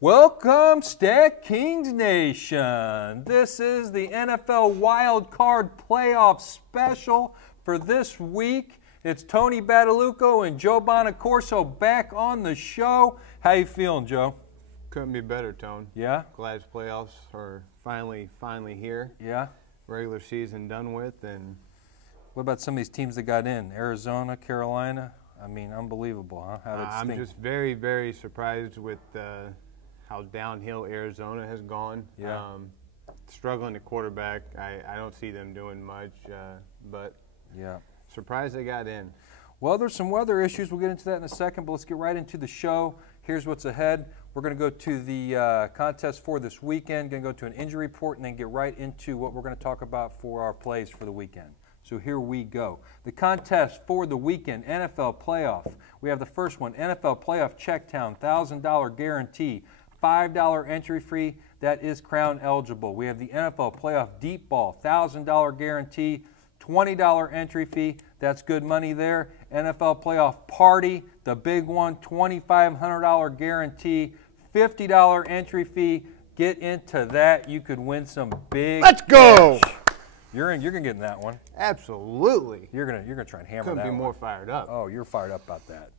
Welcome, Stat Kings Nation. This is the NFL Wild Card Playoff Special for this week. It's Tony Badalucco and Joe Bonacorso back on the show. How you feeling, Joe? Couldn't be better, Tone. Yeah? Glad playoffs are finally here. Yeah? Regular season done with. And what about some of these teams that got in? Arizona, Carolina? I mean, unbelievable, huh? How did it I'm stink? just very, very surprised with how downhill Arizona has gone. Yeah. Struggling to quarterback. I don't see them doing much, but yeah. Surprised they got in. Well, there's some weather issues. We'll get into that in a second, but let's get right into the show. Here's what's ahead. We're going to go to the contest for this weekend, going to go to an injury report, and then get right into what we're going to talk about for our plays for the weekend. So here we go. The contest for the weekend, NFL playoff. We have the first one, NFL playoff Checktown, $1,000 guarantee, $5 entry fee. That is crown eligible. We have the NFL playoff deep ball, $1,000 guarantee, $20 entry fee. That's good money there. NFL playoff party, the big one, $2,500 guarantee, $50 entry fee. Get into that. You could win some big. Let's go. Cash. You're gonna get in that one. Absolutely. You're gonna try and hammer Couldn't that be one. more fired up. Oh, you're fired up about that.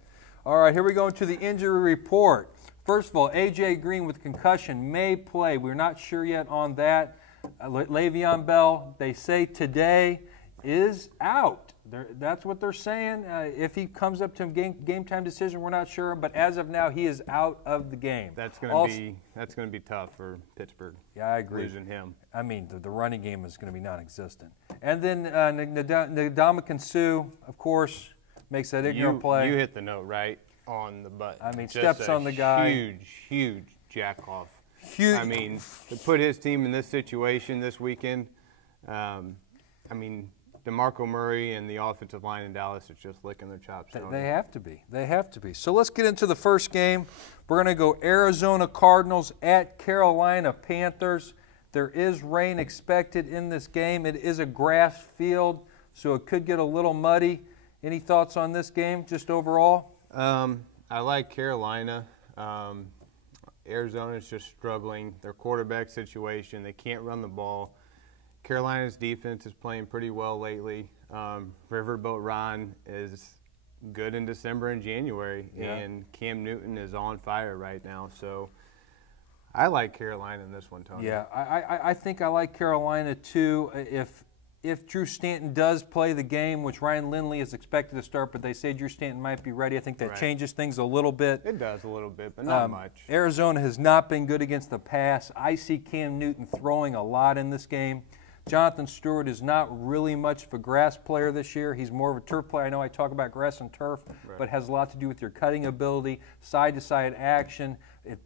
All right, here we go into the injury report. First of all, A.J. Green with concussion may play. We're not sure yet on that. Le'Veon Bell, they say today, is out. That's what they're saying. If he comes up to game time decision, we're not sure. But as of now, he is out of the game. That's going to be tough for Pittsburgh. Yeah, I agree. Losing him. I mean, the running game is going to be non-existent. And then Ndamukong Suh, of course, makes that ignorant play. You hit the note right on the button. I mean, Just steps on the guy. Huge jack-off. Huge. I mean, to put his team in this situation this weekend, I mean, DeMarco Murray and the offensive line in Dallas is just licking their chops. They have to be. They have to be. So let's get into the first game. We're going to go Arizona Cardinals at Carolina Panthers. There is rain expected in this game. It is a grass field, so it could get a little muddy. Any thoughts on this game, just overall? I like Carolina. Arizona is just struggling. Their quarterback situation, they can't run the ball. Carolina's defense is playing pretty well lately. Riverboat Ron is good in December and January, and Cam Newton is on fire right now. So I like Carolina in this one, Tony. Yeah, I think I like Carolina too. If Drew Stanton does play the game, which Ryan Lindley is expected to start, but they say Drew Stanton might be ready, I think that changes things a little bit. It does a little bit, but not much. Arizona has not been good against the pass. I see Cam Newton throwing a lot in this game. Jonathan Stewart is not really much of a grass player this year. He's more of a turf player. I know I talk about grass and turf, but it has a lot to do with your cutting ability, side-to-side action.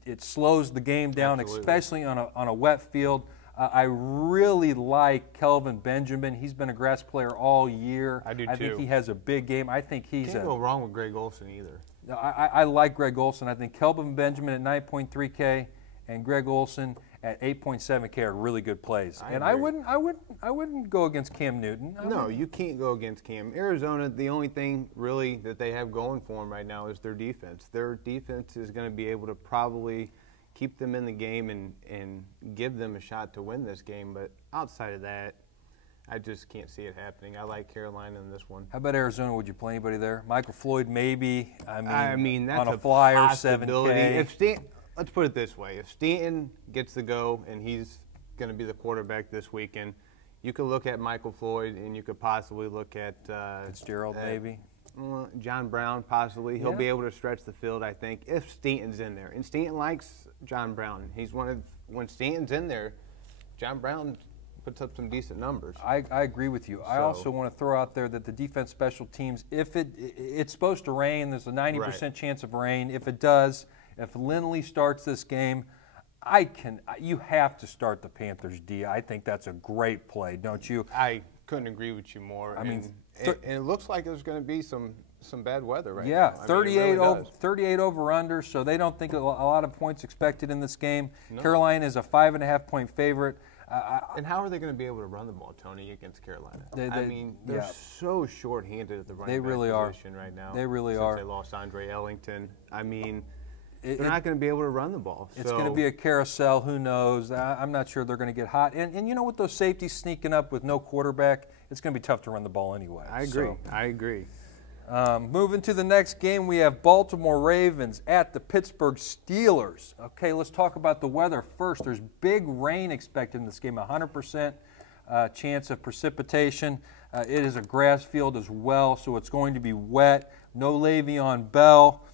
It slows the game down, especially on a wet field. I really like Kelvin Benjamin. He's been a grass player all year. I do, I think he has a big game. I think he's Can't go wrong with Greg Olsen either. I like Greg Olsen. I think Kelvin Benjamin at 9.3K and Greg Olsen at 8.7K are really good plays. I wouldn't go against Cam Newton. No, you can't go against Cam. Arizona, the only thing really that they have going for them right now is their defense. Their defense is going to be able to probably keep them in the game and give them a shot to win this game. But outside of that, I just can't see it happening. I like Carolina in this one. How about Arizona? Would you play anybody there? Michael Floyd, maybe. I mean that's on a flyer, possibility. 7K. Let's put it this way. If Stanton gets the go and he's going to be the quarterback this weekend, you could look at Michael Floyd and you could possibly look at Fitzgerald, maybe. John Brown, possibly. He'll be able to stretch the field, I think, if Stanton's in there. And Stanton likes John Brown. When Stanton's in there, John Brown puts up some decent numbers. I agree with you. I also want to throw out there that the defense special teams, if it's supposed to rain, there's a 90% chance of rain. If it does, if Lindley starts this game, you have to start the Panthers D. I think that's a great play, don't you? I couldn't agree with you more. I mean, and it looks like there's going to be some bad weather right now. Yeah, 38 over under, so they don't think a lot of points expected in this game. No. Carolina is a 5.5-point favorite. And how are they going to be able to run the ball, Tony, against Carolina? They're so short-handed at the running back position right now. They really are. They lost Andre Ellington. I mean, they're not going to be able to run the ball. It's going to be a carousel. Who knows? I'm not sure they're going to get hot. And you know, with those safeties sneaking up with no quarterback, it's going to be tough to run the ball anyway. I agree. I agree. Moving to the next game, we have Baltimore Ravens at the Pittsburgh Steelers. Okay, let's talk about the weather first. There's big rain expected in this game, 100% chance of precipitation. It is a grass field as well, so it's going to be wet. No Le'Veon Bell.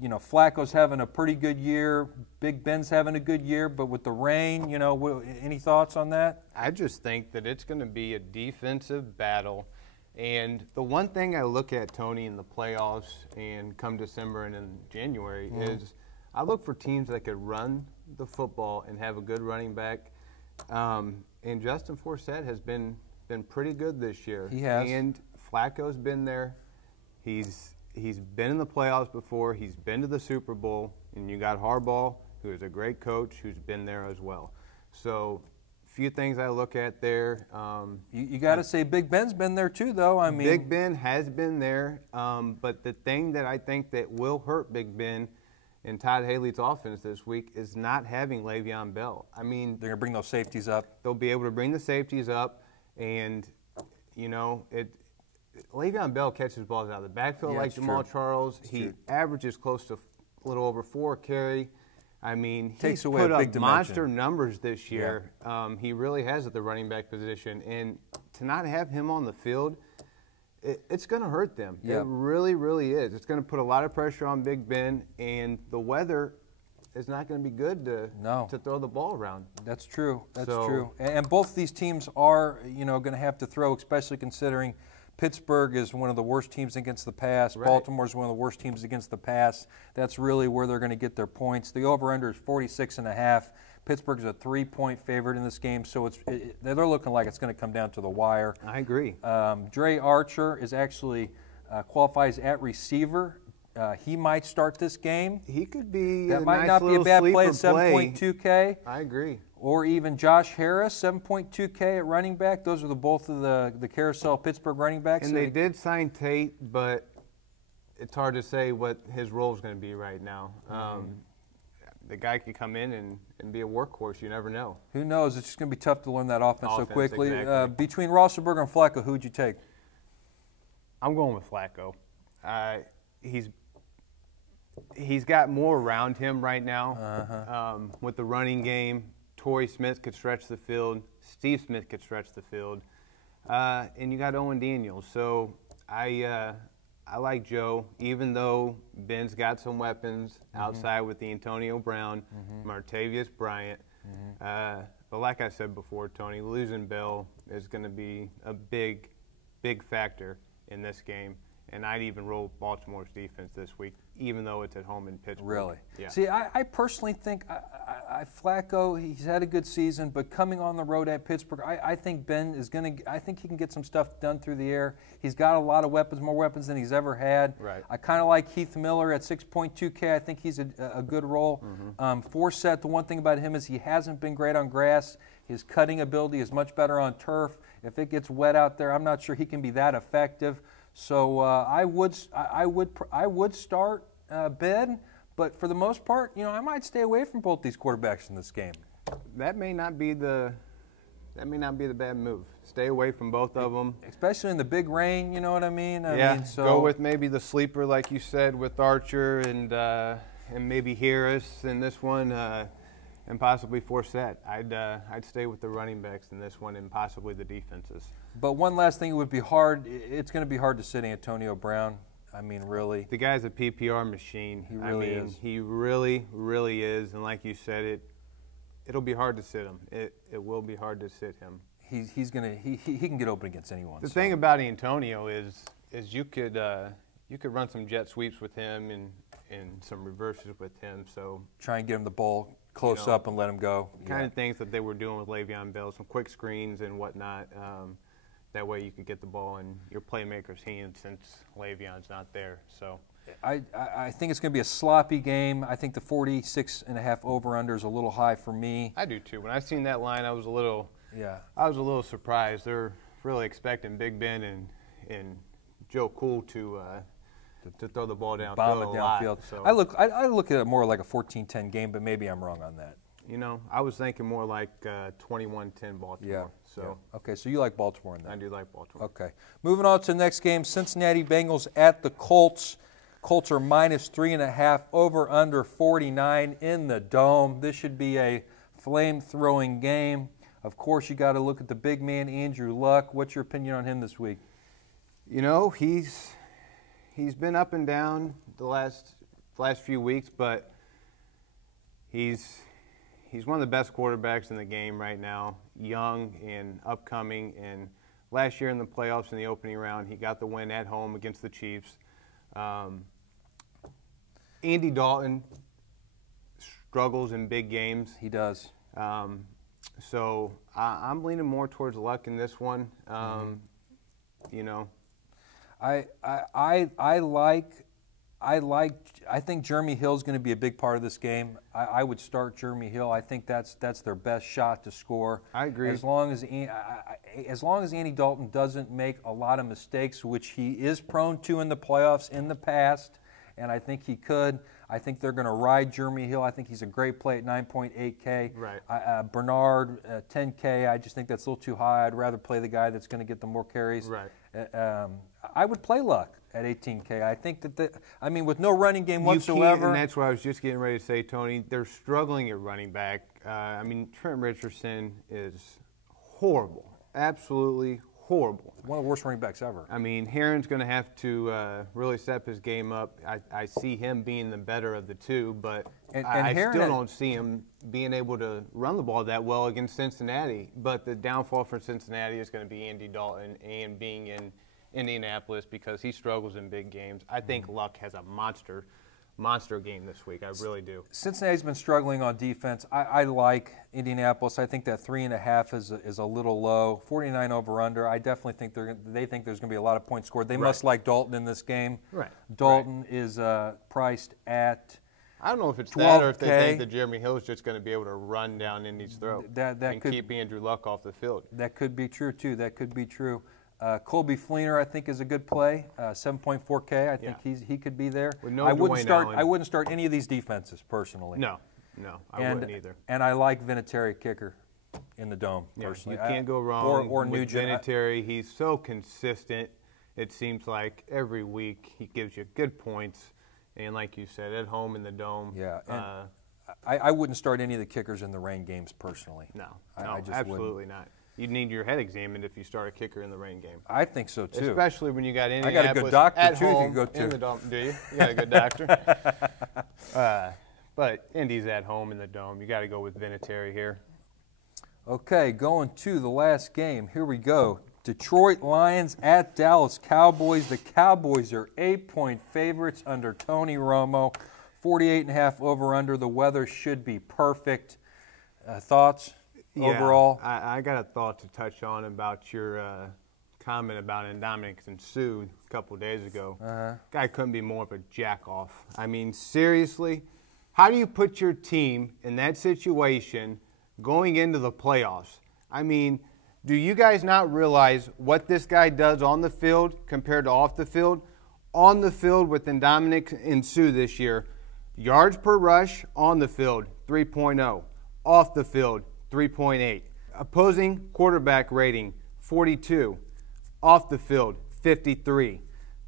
You know, Flacco's having a pretty good year. Big Ben's having a good year, but with the rain, you know, any thoughts on that? I just think that it's going to be a defensive battle. And the one thing I look at, Tony, in the playoffs and come December and in January is I look for teams that could run the football and have a good running back. And Justin Forsett has been pretty good this year. He has. And Flacco's been there. He's been in the playoffs before. He's been to the Super Bowl. And you got Harbaugh, who is a great coach, who's been there as well. So few things I look at there. You got to say Big Ben's been there too, though. I mean, Big Ben has been there, but the thing that I think that will hurt Big Ben and Todd Haley's offense this week is not having Le'Veon Bell. I mean, they're going to bring those safeties up. They'll be able to bring the safeties up, and you know, Le'Veon Bell catches balls out of the backfield like Jamal Charles. He averages close to a little over 4 carry. I mean, he's put up monster numbers this year. Yeah. He really has at the running back position. And to not have him on the field, it's going to hurt them. Yep. It really, really is. It's going to put a lot of pressure on Big Ben, and the weather is not going to be good to throw the ball around. That's true. That's true. And both these teams are, you know, going to have to throw, especially considering Pittsburgh is one of the worst teams against the pass. Right. Baltimore is one of the worst teams against the pass. That's really where they're going to get their points. The over-under is 46.5. Pittsburgh's a 3-point favorite in this game, so they're looking like it's going to come down to the wire. I agree. Dre Archer is actually qualifies at receiver. He might start this game. He could be that a might nice not be a bad play at 7.2K. I agree. Or even Josh Harris, 7.2K at running back. Those are both of the carousel Pittsburgh running backs. And they did sign Tate, but it's hard to say what his role is going to be right now. The guy could come in and be a workhorse. You never know. Who knows? It's just going to be tough to learn that offense so quickly. Exactly. Between Roethlisberger and Flacco, who would you take? I'm going with Flacco. He's got more around him right now with the running game. Torrey Smith could stretch the field. Steve Smith could stretch the field. And you got Owen Daniels. So I like Joe, even though Ben's got some weapons outside with the Antonio Brown, Martavius Bryant. But like I said before, Tony, losing Bell is going to be a big, big factor in this game. And I'd even roll Baltimore's defense this week, even though it's at home in Pittsburgh. Really? Yeah. See, I personally think Flacco, he's had a good season, but coming on the road at Pittsburgh, I think Ben is going to – I think he can get some stuff done through the air. He's got a lot of weapons, more weapons than he's ever had. Right. I kind of like Heath Miller at 6.2K. I think he's a good role. Forsett, the one thing about him is he hasn't been great on grass. His cutting ability is much better on turf. If it gets wet out there, I'm not sure he can be that effective. So I would start Ben, but for the most part, you know, I might stay away from both these quarterbacks in this game. That may not be the bad move. Stay away from both of them, especially in the big rain. You know what I mean? I mean, go with maybe the sleeper, like you said, with Archer and maybe Harris in this one. And possibly Forsett. I'd stay with the running backs in this one and possibly the defenses. But one last thing, it would be hard. It's going to be hard to sit Antonio Brown. I mean, really. The guy's a PPR machine. He really is. He really, really is. And like you said, it'll be hard to sit him. It will be hard to sit him. He can get open against anyone. The thing about Antonio is you could run some jet sweeps with him and some reverses with him. So try and get him the ball close up and let him go. Kind of things that they were doing with Le'Veon Bell, some quick screens and whatnot. That way you could get the ball in your playmaker's hands since Le'Veon's not there. So I think it's going to be a sloppy game. I think the 46.5 over/under is a little high for me. I do too. When I seen that line, I was a little surprised. They're really expecting Big Ben and Joe Cool to to throw the ball downfield. Bomb it downfield. So. I look at it more like a 14-10 game, but maybe I'm wrong on that. You know, I was thinking more like 21-10 Baltimore. Yeah. So. Yeah. Okay, so you like Baltimore in that? I do like Baltimore. Okay. Moving on to the next game, Cincinnati Bengals at the Colts. Colts are -3.5, over under 49 in the Dome. This should be a flame-throwing game. Of course, you got to look at the big man, Andrew Luck. What's your opinion on him this week? You know, he's been up and down the last few weeks, but he's one of the best quarterbacks in the game right now, young and upcoming. And last year in the playoffs in the opening round, he got the win at home against the Chiefs. Andy Dalton struggles in big games. He does. So I'm leaning more towards Luck in this one. You know, I think Jeremy Hill's going to be a big part of this game. I would start Jeremy Hill. I think that's their best shot to score. I agree. As long as Andy Dalton doesn't make a lot of mistakes, which he is prone to in the playoffs in the past, and I think he could. I think they're going to ride Jeremy Hill. I think he's a great play at 9.8K. Right. Bernard, 10K. I just think that's a little too high. I'd rather play the guy that's going to get the more carries. Right. I would play Luck at 18K. I think with no running game whatsoever. And that's what I was just getting ready to say, Tony. They're struggling at running back. Trent Richardson is horrible. Absolutely horrible. One of the worst running backs ever. Herron's going to have to really step his game up. I see him being the better of the two, but I still don't see him being able to run the ball that well against Cincinnati. But the downfall for Cincinnati is going to be Andy Dalton and being in Indianapolis because he struggles in big games. I think Luck has a monster game this week. I really do. Cincinnati's been struggling on defense. I like Indianapolis. I think that 3.5 is a little low. 49 over under. I definitely think they think there's going to be a lot of points scored. They must like Dalton in this game. Right. Dalton is priced at I don't know if it's 12K. That or if they think that Jeremy Hill is just going to be able to run down Indy's throat and keep Andrew Luck off the field. That could be true, too. That could be true. Colby Fleener, I think, is a good play. 7.4K. I think he could be there. I wouldn't start any of these defenses personally. No, I wouldn't either. And I like Vinatieri, kicker in the Dome personally. You can't go wrong or with Vinatieri. He's so consistent. It seems like every week he gives you good points. And like you said, at home in the Dome. Yeah. I wouldn't start any of the kickers in the rain games personally. No, I just absolutely not. You'd need your head examined if you start a kicker in the rain game. I think so, too. Especially when you got Indianapolis I got a good doctor, at too, home if you go to. in the Dome. Do you? You got a good doctor? But Indy's at home in the Dome. You got to go with Vinatieri here. Okay, going to the last game. Here we go. Detroit Lions at Dallas Cowboys. The Cowboys are 8-point favorites under Tony Romo. 48.5 over under. The weather should be perfect. Thoughts? Overall, I got a thought to touch on about your comment about Ndamukong Suh a couple days ago. Guy couldn't be more of a jack-off. Seriously, how do you put your team in that situation going into the playoffs? Do you guys not realize what this guy does on the field compared to off the field? On the field with Ndamukong Suh this year, yards per rush on the field, 3.0. Off the field, 3.8. Opposing quarterback rating, 42. Off the field, 53.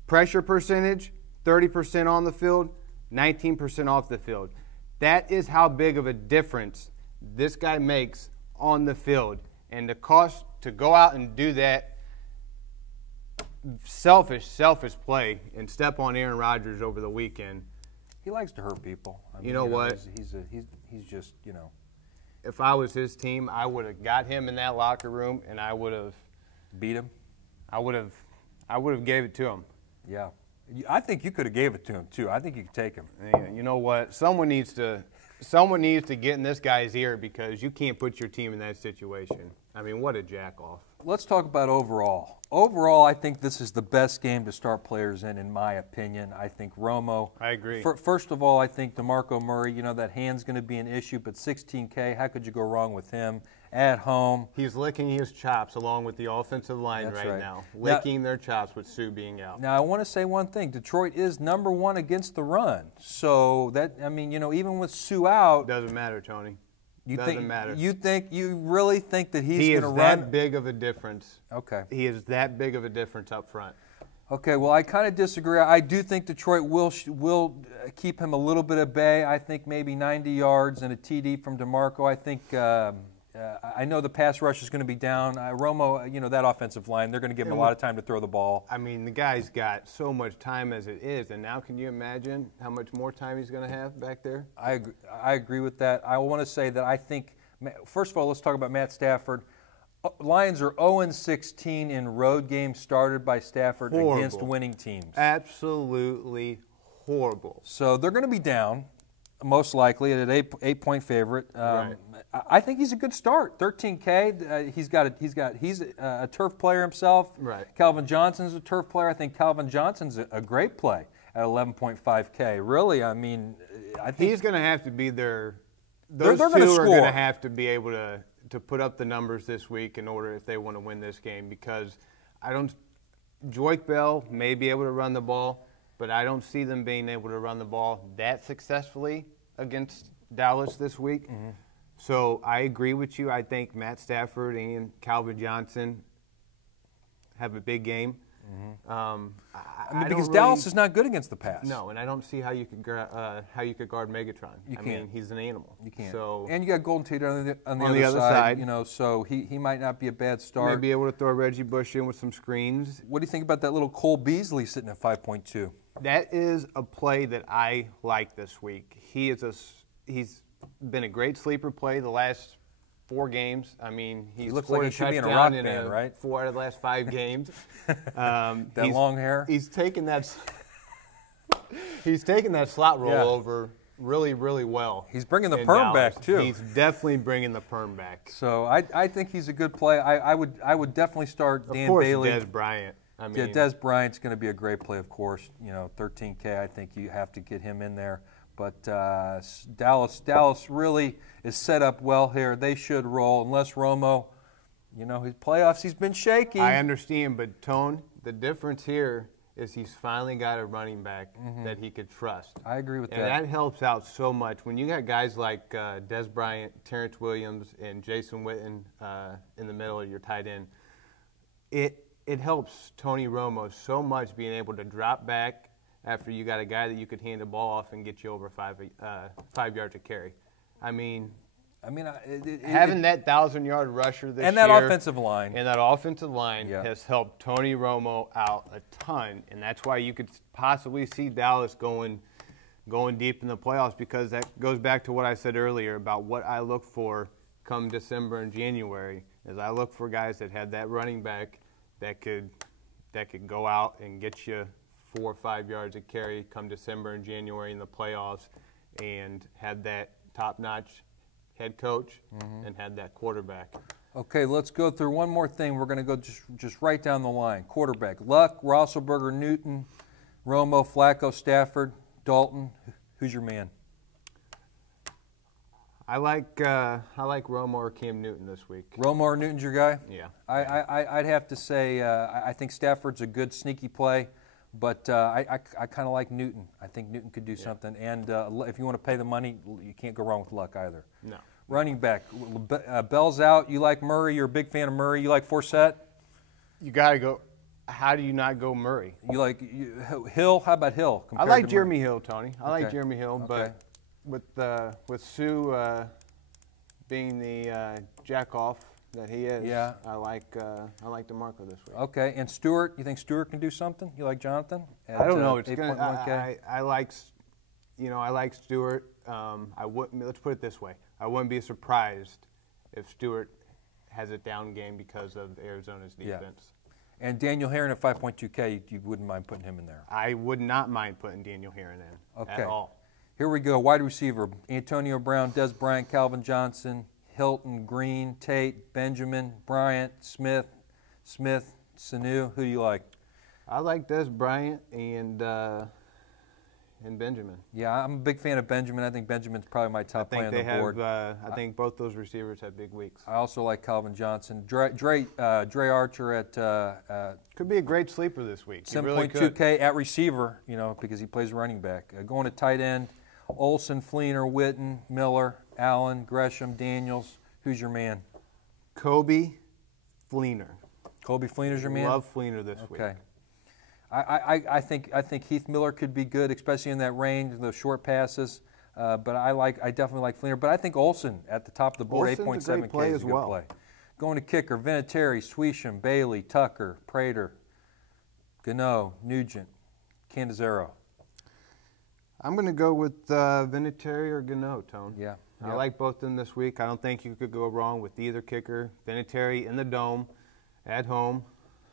Pressure percentage, 30% on the field, 19% off the field. That is how big of a difference this guy makes on the field. And the cost to go out and do that selfish play and step on Aaron Rodgers over the weekend. He likes to hurt people. You know what? He's just, If I was his team, I would have got him in that locker room and I would have beat him. I would have gave it to him. Yeah, I think you could have gave it to him too. I think you could take him. You know what? Someone needs to get in this guy's ear because you can't put your team in that situation. What a jack-off. Let's talk about overall. Overall, I think this is the best game to start players in my opinion. I think Romo. I agree. First of all, I think DeMarco Murray, that hand's going to be an issue, but 16K, how could you go wrong with him? at home. He's licking his chops along with the offensive line That's now. Licking their chops with Sue being out. Now, I want to say one thing. Detroit is number 1 against the run. So, even with Sue out. Doesn't matter, Tony. Doesn't matter. You really think that he's going to run? He is that big of a difference. Okay. He is that big of a difference up front. Okay, well, I kind of disagree. I do think Detroit will keep him a little bit at bay. I think maybe 90 yards and a TD from DeMarco. I think I know the pass rush is going to be down. Romo, that offensive line, they're going to give him a lot of time to throw the ball. I mean, the guy's got so much time as it is, and now can you imagine how much more time he's going to have back there? I agree with that. I want to say that I think, first of all, let's talk about Matt Stafford. Lions are 0-16 in road games started by Stafford against winning teams. Absolutely horrible. So they're going to be down, most likely, at an 8-point favorite. Right. I think he's a good start. 13K. He's a turf player himself. Right. Calvin Johnson's a turf player. I think Calvin Johnson's a great play at 11.5K. Really, I think he's going to have to be there. They're Those going to two score. are going to have to be able to put up the numbers this week in order if they want to win this game, because Joique Bell may be able to run the ball, but I don't see them being able to run the ball that successfully against Dallas this week. Mm-hmm. So I agree with you. I think Matt Stafford and Calvin Johnson have a big game. Mm-hmm. Because Dallas is not good against the pass. No, and I don't see how you could guard Megatron. You can't. He's an animal. You can't. So, and you got Golden Tate on the other side. So he might not be a bad start. May be able to throw Reggie Bush in with some screens. What do you think about that little Cole Beasley sitting at 5.2? That is a play that I like this week. He's been a great sleeper play the last 4 games. He looks scored like he should be in a touchdown rock in band, right? 4 out of the last 5 games. That long hair. He's taken that slot roll over really, really well. He's bringing the perm back too. He's definitely bringing the perm back. So I think he's a good play. I would definitely start Dan Bailey. Of course, Dez Bryant. Dez Bryant's going to be a great play, of course. 13K. I think you have to get him in there. But Dallas really is set up well here. They should roll, unless Romo, his playoffs, he's been shaky. I understand, but Tone, the difference here is he's finally got a running back that he could trust. I agree with that. And that helps out so much. When you got guys like Dez Bryant, Terrence Williams, and Jason Witten in the middle of your tight end, it helps Tony Romo so much being able to drop back after you got a guy that you could hand the ball off and get you over 5 yards of carry. Having that 1,000-yard rusher this year. And that offensive line. And that offensive line has helped Tony Romo out a ton. And that's why you could possibly see Dallas going deep in the playoffs, because that goes back to what I said earlier about what I look for come December and January, is I look for guys that had that running back that could go out and get you 4 or 5 yards of carry come December and January in the playoffs, and had that top-notch head coach and had that quarterback. Okay, let's go through one more thing. We're going to go just right down the line. Quarterback: Luck, Roethlisberger, Newton, Romo, Flacco, Stafford, Dalton. Who's your man? I like Romo or Cam Newton this week. Romo or Newton's your guy? Yeah. I'd have to say I think Stafford's a good sneaky play. But I kind of like Newton. I think Newton could do something. And if you want to pay the money, you can't go wrong with Luck either. No. Running back: Bell's out. You like Murray. You're a big fan of Murray. You like Forsett? You got to go. How do you not go Murray? You like Hill? How about Hill? I like Jeremy Hill, Tony. I like Jeremy Hill, Okay. but with Sue being the jack-off that he is, I like DeMarco this week. Okay, and Stewart, you think Stewart can do something? You like Jonathan? I don't know. It's gonna. I like Stewart. I wouldn't. Let's put it this way: I wouldn't be surprised if Stewart has a down game because of Arizona's defense. Yeah. And Daniel Herron at 5.2K, you wouldn't mind putting him in there? I would not mind putting Daniel Herron in at all. Here we go. Wide receiver: Antonio Brown, Dez Bryant, Calvin Johnson, Hilton, Green, Tate, Benjamin, Bryant, Smith, Sanu. Who do you like? I like Dez Bryant, and and Benjamin. Yeah, I'm a big fan of Benjamin. I think Benjamin's probably my top player on the board. I think both those receivers have big weeks. I also like Calvin Johnson. Dre Archer at could be a great sleeper this week. 7.2K at receiver, because he plays running back. Going to tight end, Olsen, Fleener, Witten, Miller, Allen, Gresham, Daniels. Who's your man? Kobe Fleener. Kobe Fleener's your man? Love Fleener this week. Okay. I think Heath Miller could be good, especially in that range, those short passes. But I definitely like Fleener. But I think Olsen at the top of the board, 8.7K is a good play. Going to kicker, Vinatieri, Swisham, Bailey, Tucker, Prater, Gano, Nugent, Candizaro. I'm going to go with Vinatieri or Gano, Tone. Yeah. I like both of them this week. I don't think you could go wrong with either kicker. Vinatieri in the dome, at home,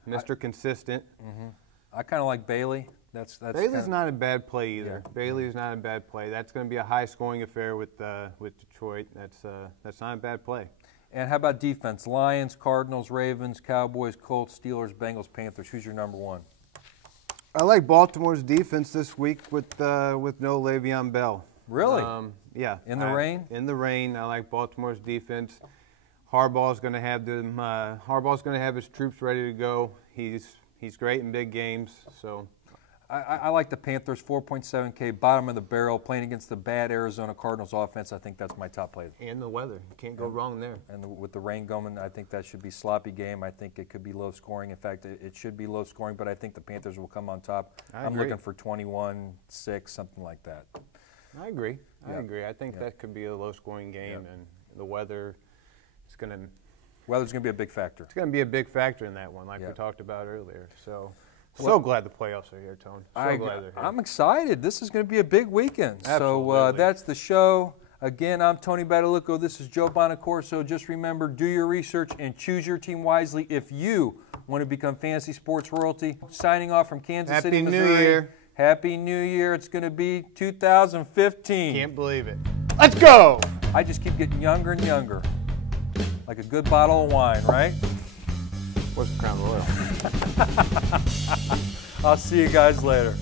Mr. Consistent. Mm-hmm. I kind of like Bailey. Bailey's not a bad play either. Yeah. Bailey's not a bad play. That's going to be a high-scoring affair with Detroit. That's not a bad play. And how about defense? Lions, Cardinals, Ravens, Cowboys, Colts, Steelers, Bengals, Panthers. Who's your number one? I like Baltimore's defense this week with no Le'Veon Bell. Really? Yeah. In the rain? In the rain. I like Baltimore's defense. Harbaugh's going to have his troops ready to go. He's great in big games. So I like the Panthers, 4.7K, bottom of the barrel, playing against the bad Arizona Cardinals offense. I think that's my top play. And the weather. You can't go wrong there. And with the rain going, I think that should be a sloppy game. I think it could be low scoring. In fact, it should be low scoring, but I think the Panthers will come on top. I'm looking for 21-6, something like that. I agree. I agree. I think that could be a low scoring game, and the weather is going to... Weather's going to be a big factor. It's going to be a big factor in that one, like we talked about earlier. So glad the playoffs are here, Tone. Glad they're here. I'm excited. This is going to be a big weekend. Absolutely. So that's the show. Again, I'm Tony Badalucco. This is Joe Bonacorso. Just remember, do your research and choose your team wisely if you want to become fantasy sports royalty. Signing off from Kansas City, Missouri. Happy New Year. Happy New Year. It's going to be 2015. Can't believe it. Let's go. I just keep getting younger and younger. Like a good bottle of wine, right? What's the Crown Royal? I'll see you guys later.